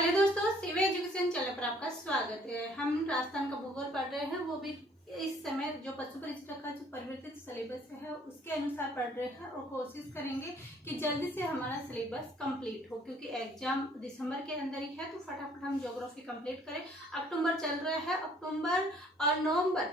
Hello दोस्तों, civil education channel पर आपका स्वागत है। हम राजस्थान का भूगोल पढ़ रहे हैं, वो भी इस समय जो पशु परीक्षा का जो परिवर्तित सिलेबस है उसके अनुसार पढ़ रहे हैं और कोशिश करेंगे कि जल्दी से हमारा सिलेबस कंप्लीट हो, क्योंकि एग्जाम दिसंबर के अंदर ही है। तो फटाफट हम ज्योग्राफी कंप्लीट करें। अक्टूबर चल रहा है, अक्टूबर और नवंबर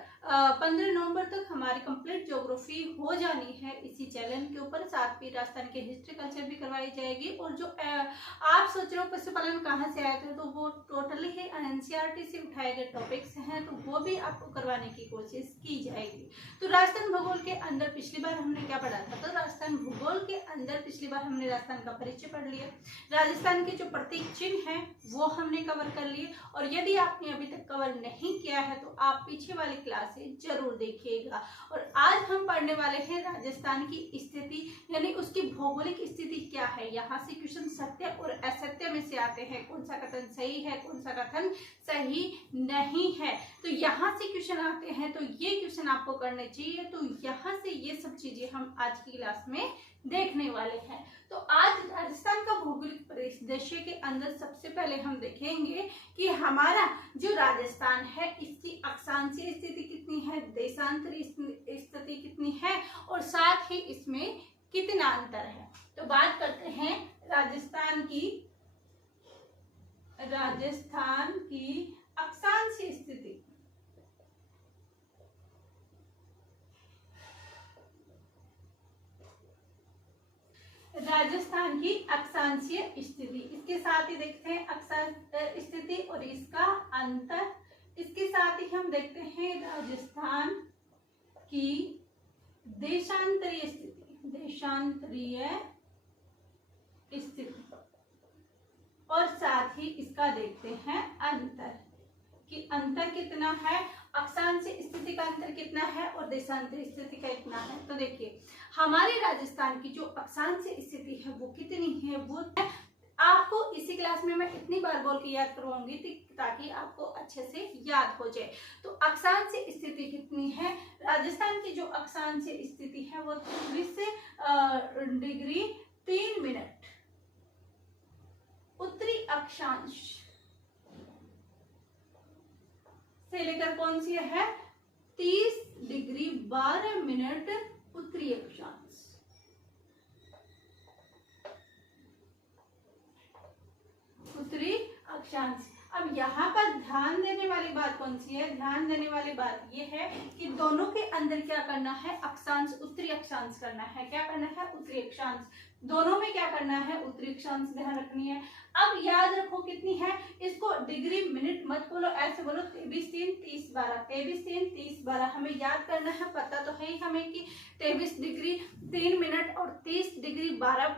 15 नवंबर तक हमारी कंप्लीट ज्योग्राफी हो जानी है इसी चैनल के ऊपर। साथ ही राजस्थान के हिस्ट्री कल्चर भी करवाई जाएगी। और जो आप सोच रहे हो पशुपालन कहाँ से आए थे, तो वो टोटली ही एनसीईआरटी से उठाए गए टॉपिक्स हैं, तो वो भी आपको करवाने की कोशिश की जाएगी। तो राजस्थान भूगोल के अंदर पिछली बार हमने क्या पढ़ा था, तो राजस्थान भूगोल के अंदर पिछली बार हमने राजस्थान का परिचय पढ़ लिया। राजस्थान के जो प्रतीक चिन्ह हैं वो हमने कवर कर लिए। और यदि आपने अभी तक कवर नहीं किया है तो आप पीछे वाली क्लासेस जरूर देखिएगा। और आज हम पढ़ने वाले हैं राजस्थान की स्थिति, यानी उसकी भौगोलिक स्थिति क्या है। यहाँ से क्वेश्चन सत्य और असत्य में से आते हैं, कौन सा कथन सही है, कौन सा कथन सही नहीं है। तो यहाँ से क्वेश्चन आते हैं, तो ये क्वेश्चन आपको करने चाहिए। तो यहाँ से ये सब चीजें हम आज की क्लास में देखने वाले हैं। तो आज राजस्थान का भौगोलिक परिदृश्य के अंदर सबसे पहले हम देखेंगे कि हमारा जो राजस्थान है इसकी अक्षांशीय स्थिति कितनी है, देशांतरी स्थिति कितनी है, और साथ ही इसमें कितना अंतर है। तो बात करते हैं राजस्थान की अक्षांशीय स्थिति। राजस्थान की अक्षांशीय स्थिति, इसके साथ ही देखते हैं अक्षांशीय स्थिति और इसका अंतर। इसके साथ ही हम देखते हैं राजस्थान की देशांतरीय स्थिति, और साथ ही इसका देखते हैं अंतर कि अंतर कितना है, अक्षांशीय स्थिति का अंतर कितना है और देशांतरीय स्थिति का कितना है। तो देखिए हमारे राजस्थान की जो अक्षांशीय स्थिति है वो कितनी है, वो आपको इसी क्लास में मैं इतनी बार बोल के याद करवाऊंगी ताकि आपको अच्छे से याद हो जाए। तो अक्षांशीय स्थिति कितनी है, राजस्थान की जो अक्षांशीय स्थिति है वो 23 डिग्री 3 मिनट उत्तरी अक्षांश से लेकर कौन सी है 30 डिग्री 12 मिनट उत्तरी अक्षांश। उत्तरी अक्षांश। अब यहाँ पर ध्यान देने वाली बात कौन सी है, ध्यान देने वाली बात ये है कि दोनों के अंदर क्या करना है, अक्षांश उत्तरी अक्षांश करना है। क्या करना है, उत्तरी अक्षांश। दोनों में क्या करना है, उत्तरी अक्षांश ध्यान रखनी है। अब याद रखो कितनी है, इसको डिग्री मिनट मत बोलो, ऐसे बोलो 23 3 30 12, 23 3 30 12। हमें याद करना है, पता तो है ही हमें कि 23 डिग्री 3 मिनट और 30 डिग्री 12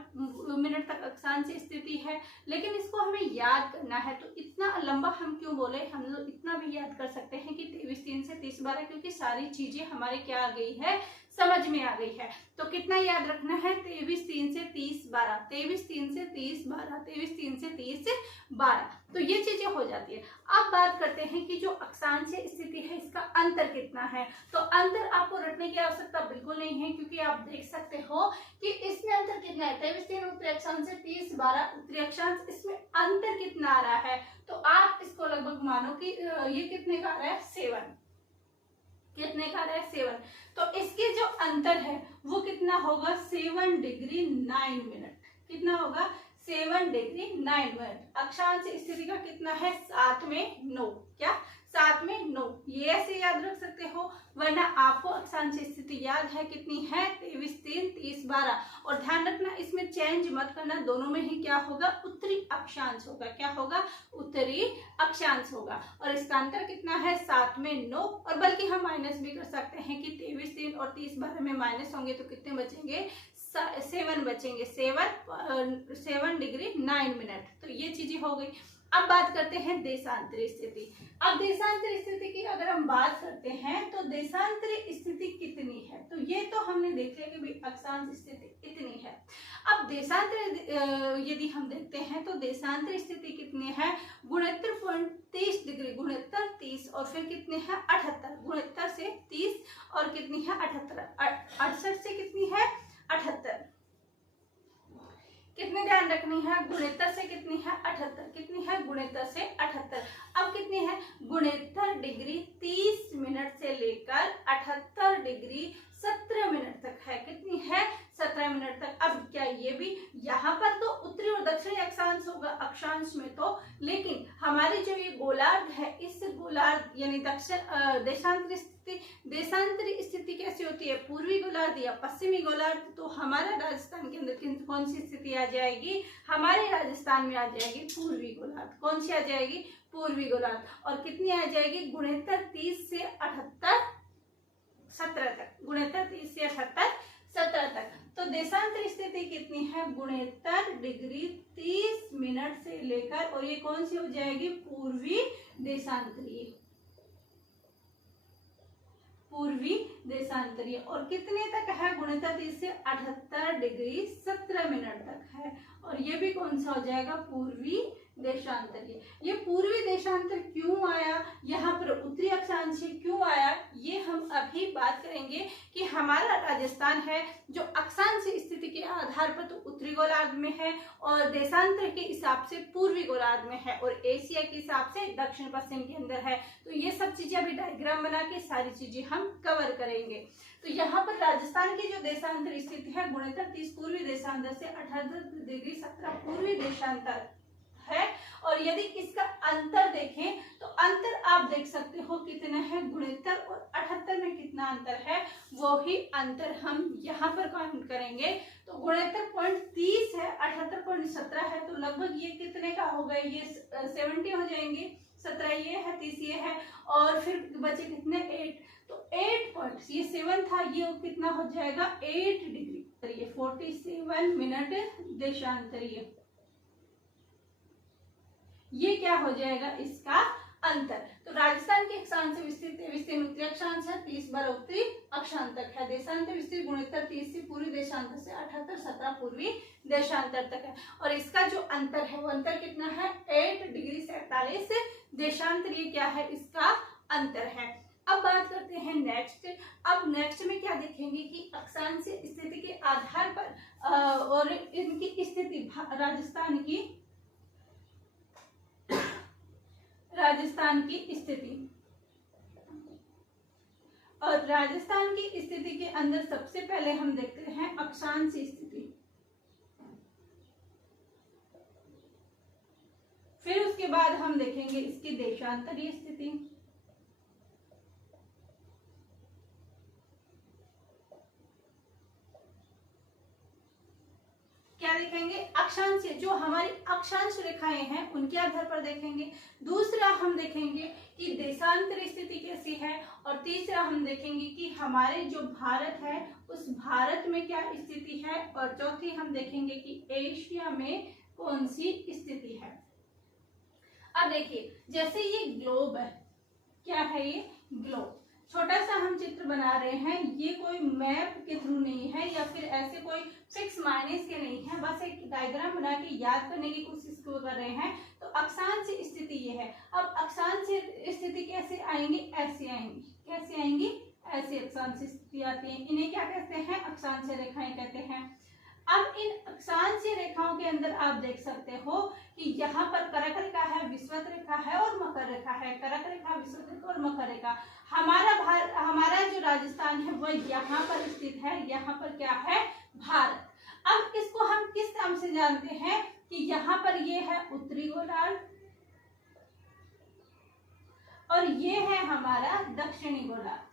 मिनट तक अक्षांशीय स्थिति है, लेकिन इसको हमें याद करना है। तो इतना लंबा हम क्यों बोले, हम लोग इतना भी याद कर सकते हैं कि 23 3 से 30 12, क्योंकि सारी चीजें हमारे क्या आ गई है, समझ में आ गई है। तो कितना याद रखना है, 23 3 से 30 12, 23 3 से 30 12, 23 3 से 30 12। तो ये चीजें हो जाती है। अब बात करते हैं कि जो अक्षांशीय स्थिति है इसका अंतर कितना है। तो अंतर आपको रटने की आवश्यकता बिल्कुल नहीं है, क्योंकि आप देख सकते हो कि इसमें अंतर कितना है, 23 3 उत्तरी अक्षांश से 30 12 उत्तरी अक्षांश, इसमें अंतर कितना आ रहा है। तो आप इसको लगभग मानो कि ये कितने का आ रहा है, 7। कितने का रहा है, 7। तो इसके जो अंतर है वो कितना होगा, 7 डिग्री 9 मिनट। कितना होगा, 7 डिग्री 9 मिनट। अक्षांश स्थिति का कितना है, 7 में 9। क्या, 7 में 9। ये ऐसे याद रख सकते हो, वरना आपको अक्षांश स्थिति याद है कितनी है, 23 3 30 12। और ध्यान रखना इसमें चेंज मत करना, दोनों में ही क्या होगा, उत्तरी अक्षांश होगा। क्या होगा, उत्तरी अक्षांश होगा। और इसका अंतर कितना है, 7 में 9। और बल्कि हम माइनस भी कर सकते हैं कि 23 3 और 30 12 में माइनस होंगे तो कितने बचेंगे, 7 बचेंगे। 7 डिग्री 9 मिनट। तो ये चीजें हो गई। अब बात करते हैं देशांतरी स्थिति। अब देशांतरी स्थिति की अगर हम बात करते हैं तो देशांतरी स्थिति कितनी है, तो ये तो हमने देख लिया कि भाई अक्षांश स्थिति इतनी है। अब देशांतर यदि हम देखते हैं तो देशांतर स्थिति कितनी है, 69.30 डिग्री, 69 30 और फिर कितने हैं 78, 69 से 30 और कितनी है 78, 68 से कितनी है 78। कितनी ध्यान रखनी है, 69 से कितनी है 78, कितनी है गुणोत्तर से 78। अब कितनी है गुणोत्तर डिग्री 30 मिनट से लेकर 78 डिग्री 17 मिनट तक है। कितनी है 17 मिनट तक। अब क्या ये भी यहाँ पर तो उत्तरी और दक्षिणी अक्षांश होगा अक्षांश में तो, लेकिन हमारी जो ये गोलार्ध है इस गोलार्ध यानी देशांतरी स्थिति कैसी होती है, पूर्वी गोलार्ध या पश्चिमी गोलार्ध। तो हमारा राजस्थान के अंदर कौन सी स्थिति आ जाएगी, हमारे राजस्थान में आ जाएगी पूर्वी गोलार्ध। कौन सी आ जाएगी पूर्वी गोलार्ध। और कितनी आ जाएगी गुणोत्तर 30 से 78 17 तक, गुणोत्तर 30 से 78 17 तक। तो देशांतर स्थिति कितनी है गुणोत्तर डिग्री 30 मिनट से लेकर, और ये कौन सी हो जाएगी पूर्वी देशांतरीय, पूर्वी देशांतरीय। और कितने तक है गुणोत्तर 30 से 78 डिग्री 17 मिनट तक है, और ये भी कौन सा हो जाएगा पूर्वी देशांतरीय। ये पूर्वी देशांतर क्यों आया, यहाँ पर उत्तरी अक्षांश क्यों आया, ये हम अभी बात करेंगे कि हमारा राजस्थान है जो अक्षांश स्थिति के आधार पर तो उत्तरी गोलार्ध में है और देशांतर के हिसाब से पूर्वी गोलार्ध में है, और एशिया के हिसाब से दक्षिण पश्चिम के अंदर है। तो ये सब चीजें अभी डायग्राम बना के सारी चीजें हम कवर करेंगे। तो यहाँ पर राजस्थान की जो देशांतर स्थिति है गुणोत्तर 30 पूर्वी देशांतर से 78 डिग्री 17 पूर्वी देशांतर है। और यदि इसका अंतर देखें तो अंतर आप देख सकते हो कितना है गुणोत्तर और 78 में कितना अंतर है, वो ही अंतर हम यहाँ पर काउंट करेंगे। तो गुणोत्तर 0.30 है, 78.17 है, तो लगभग ये कितने का होगा, ये 70 हो जाएंगे। 17 ये है, 30 ये है, और फिर बचे कितने 8, तो 8 पॉइंट, ये 7 था, ये कितना हो जाएगा 8 डिग्री, 47 मिनट देशांतरीय। ये क्या हो जाएगा इसका अंतर। तो राजस्थान के अक्षांश से विस्तीर्ण उत्तरी अक्षांश है 30 बार उत्तरी अक्षांश तक है। देशांतर विस्तीर्ण गुणोत्तर 30 से पूर्वी देशांतर से 78 17 पूर्वी देशांतर तक है। और इसका जो अंतर है वो अंतर कितना है 8 डिग्री 47 देशांतरीय क्या है इसका अंतर है। अब बात करते हैं नेक्स्ट। अब नेक्स्ट में क्या देखेंगे कि अक्षांश स्थिति के आधार पर और इनकी स्थिति राजस्थान की स्थिति, और राजस्थान की स्थिति के अंदर सबसे पहले हम देखते हैं अक्षांश स्थिति, फिर उसके बाद हम देखेंगे इसकी देशांतरीय स्थिति, क्या देखेंगे अक्षांश, जो हमारी अक्षांश रेखाएं हैं उनके आधार पर देखेंगे। दूसरा हम देखेंगे कि देशांतर स्थिति कैसी है, और तीसरा हम देखेंगे कि हमारे जो भारत है उस भारत में क्या स्थिति है, और चौथी हम देखेंगे कि एशिया में कौन सी स्थिति है। अब देखिए जैसे ये ग्लोब है, क्या है ये ग्लोब, छोटा सा हम चित्र बना रहे हैं, ये कोई मैप के थ्रू नहीं है या फिर ऐसे कोई फिक्स माइनस के नहीं है, बस एक डायग्राम बना के याद करने की कोशिश कर रहे हैं। तो अक्षांश स्थिति ये है। अब अक्षांश स्थिति कैसे आएंगी, ऐसे आएंगी, कैसे आएंगी ऐसे अक्षांश स्थिति आती है। इन्हें क्या कहते हैं अक्षांश रेखाएं कहते हैं। अब इन अक्षांश रेखाओं के अंदर आप देख सकते हो कि यहाँ पर करक रेखा है, विषुवत रेखा है और मकर रेखा है। करक रेखा, विषुवत रेखा और मकर रेखा। हमारा जो राजस्थान है वह यहाँ पर स्थित है, यहाँ पर क्या है भारत। अब इसको हम किस नाम से जानते हैं कि यहाँ पर ये है उत्तरी गोलार्ध और ये है हमारा दक्षिणी गोलार्ध।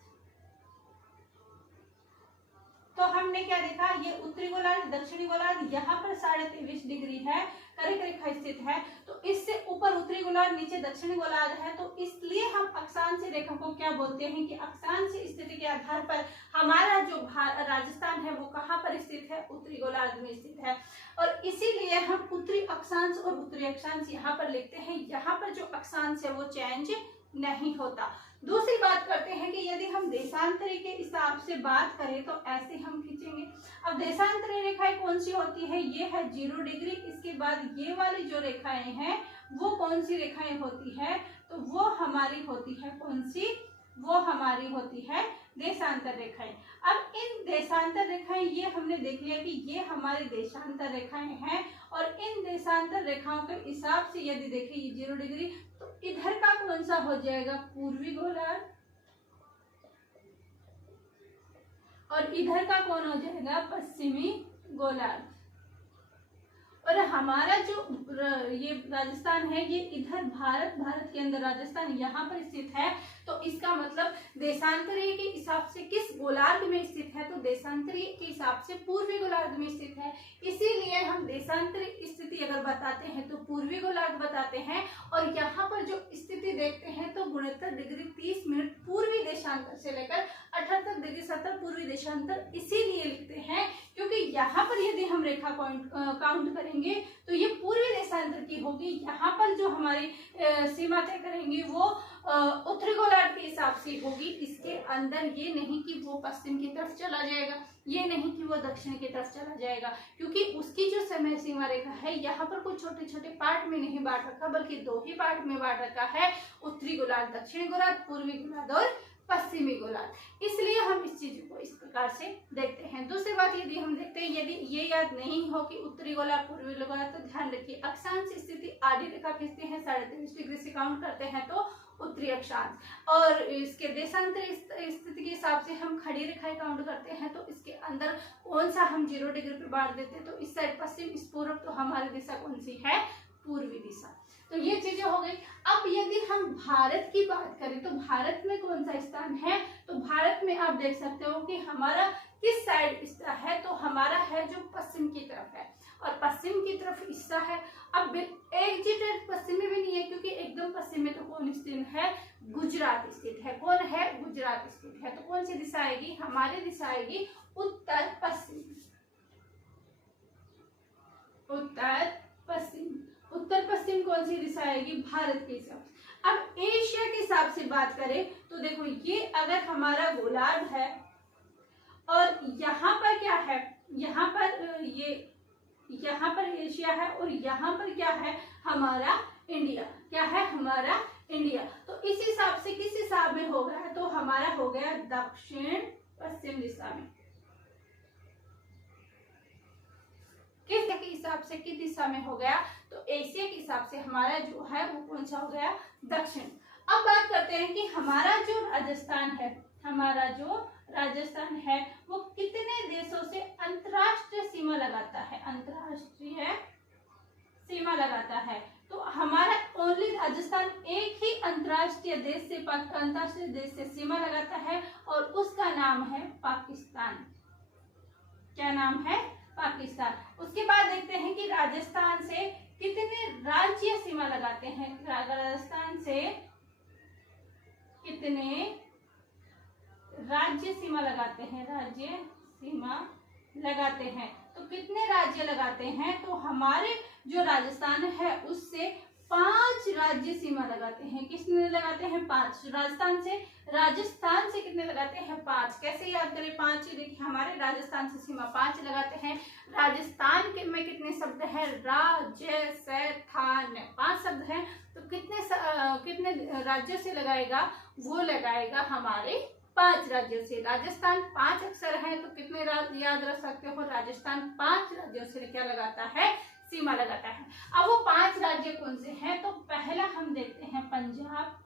तो हमने क्या देखा, ये उत्तरी गोलार्ध दक्षिणी गोलार्ध यहाँ पर 23.5 डिग्री है, करक रेखा स्थित है। तो इससे ऊपर उत्तरी गोलार्ध, नीचे दक्षिणी गोलार्ध है। तो इसलिए हम अक्षांश रेखा को क्या बोलते हैं कि अक्षांश स्थिति के आधार पर हमारा जो राजस्थान है वो कहाँ पर स्थित है, उत्तरी गोलार्ध में स्थित है। और इसीलिए हम उत्तरी अक्षांश और उत्तरी अक्षांश यहाँ पर लिखते हैं। यहाँ पर जो अक्षांश है वो चेंज नहीं होता। दूसरी बात करते हैं कि यदि हम देशांतरी के हिसाब से बात करें तो ऐसे हम खींचेंगे। अब देशांतरी रेखाएं कौन सी होती है, ये है 0 डिग्री। इसके बाद ये वाली जो रेखाएं हैं वो कौन सी रेखाएं होती है, तो वो हमारी होती है कौन सी, वो हमारी होती है देशांतर रेखाएं। अब इन देशांतर रेखाएं ये हमने देख लिया कि ये हमारे देशांतर रेखाएं हैं, और इन देशांतर रेखाओं के हिसाब से यदि देखें ये 0 डिग्री, तो इधर का कौन सा हो जाएगा, पूर्वी गोलार्ध, और इधर का कौन हो जाएगा, पश्चिमी गोलार्ध। और हमारा जो ये राजस्थान है ये इधर भारत के अंदर राजस्थान यहाँ पर स्थित है, तो इसका मतलब देशांतरीय के हिसाब से किस गोलार्ध में स्थित है, तो देशांतरीय के हिसाब से पूर्वी गोलार्ध में स्थित है। इसीलिए हम देशांतरीय स्थिति अगर बताते हैं तो पूर्वी गोलार्ध बताते हैं, और यहाँ पर जो स्थिति देखते हैं तो 69 डिग्री 30 मिनट पूर्वी देशांतर से लेकर 78 डिग्री 70 पूर्वी देशांतर इसीलिए लिखते हैं क्योंकि यहाँ पर यदि हम रेखा काउंट करेंगे तो ये पूर्वी देशांतर की होगी। यहाँ पर जो हमारी सीमा तय करेंगे वो उत्तरी गोलार्ध के हिसाब से होगी। इसके अंदर ये नहीं कि वो पश्चिम की तरफ चला जाएगा, ये नहीं कि वो दक्षिण की तरफ चला जाएगा, क्योंकि उसकी जो समय सीमा रेखा है यहाँ पर कुछ छोटे छोटे पार्ट में नहीं बांट रखा, बल्कि 2 ही पार्ट में बांट रखा है, उत्तरी गोलार्ध, दक्षिणी गोलार्ध, पूर्वी गोलार्ध और पश्चिमी गोलार्ध। इसलिए हम इस चीज को इस प्रकार से देखते हैं। दूसरी बात यदि हम देखते हैं, यदि ये याद नहीं हो कि उत्तरी गोलार्ध पूर्वी गोलार्ध, तो ध्यान रखिए अक्षांश स्थिति आधी रेखा खींचते हैं 23.5 डिग्री से काउंट करते हैं तो उत्तरी अक्षांश, और इसके देशांतर स्थिति के हिसाब से हम खड़ी रेखाएं काउंट करते हैं तो इसके अंदर कौन सा हम 0 डिग्री पे बांट देते हैं, तो इस साइड पश्चिम, इस पूर्व, तो हमारी दिशा कौन सी है, पूर्वी दिशा। तो ये चीजें हो गई। अब यदि हम भारत की बात करें तो भारत में कौन सा स्थान है, तो भारत में आप देख सकते हो कि हमारा किस साइड हिस्सा है, तो हमारा है जो पश्चिम की तरफ है, और पश्चिम की तरफ हिस्सा है। अब एग्जैक्ट पश्चिम में भी नहीं है क्योंकि एकदम पश्चिम में तो कौन स्थित है, गुजरात स्थित है। कौन है, गुजरात स्थित है। तो कौन सी दिशा आएगी, हमारी दिशा आएगी उत्तर पश्चिम, उत्तर पश्चिम। उत्तर पश्चिम कौन सी दिशा आएगी, भारत के हिसाब से। अब एशिया के हिसाब से बात करें तो देखो ये अगर हमारा गोलार्ध है और यहाँ पर क्या है, यहाँ पर ये यहाँ पर एशिया है और यहाँ पर क्या है, हमारा इंडिया। क्या है, हमारा इंडिया। तो इस हिसाब से किस हिसाब में हो गया, तो हमारा हो गया दक्षिण पश्चिम दिशा में। किस के हिसाब से किस दिशा में हो गया, तो एशिया के हिसाब से हमारा जो है वो कौन सा हो गया, दक्षिण। अब बात करते हैं कि हमारा जो राजस्थान है, हमारा जो राजस्थान है वो कितने देशों से अंतरराष्ट्रीय सीमा लगाता है, अंतरराष्ट्रीय सीमा लगाता है। तो हमारा ओनली राजस्थान एक ही अंतरराष्ट्रीय देश से, अंतरराष्ट्रीय देश से सीमा लगाता है और उसका नाम है पाकिस्तान। क्या नाम है, पाकिस्तान। उसके बाद देखते हैं कि राजस्थान से कितने राज्य सीमा लगाते हैं, राजस्थान से कितने राज्य सीमा लगाते हैं, राज्य सीमा लगाते हैं। तो कितने राज्य लगाते हैं, तो हमारे जो राजस्थान है उससे 5 राज्य सीमा लगाते हैं। किसने लगाते हैं, 5। राजस्थान से कितने लगाते हैं, 5। कैसे याद करें, 5 ही देखिए, हमारे राजस्थान से सीमा 5 लगाते हैं। राजस्थान के में कितने शब्द हैं, राजस्थान 5 शब्द हैं। तो कितने राज्यों से लगाएगा, वो लगाएगा हमारे 5 राज्यों से। राजस्थान 5 अक्षर है तो कितने याद रख सकते हो, राजस्थान 5 राज्यों से क्या लगाता है, सीमा लगाता है। अब वो 5 राज्य कौन से हैं, तो पहला हम देखते हैं पंजाब,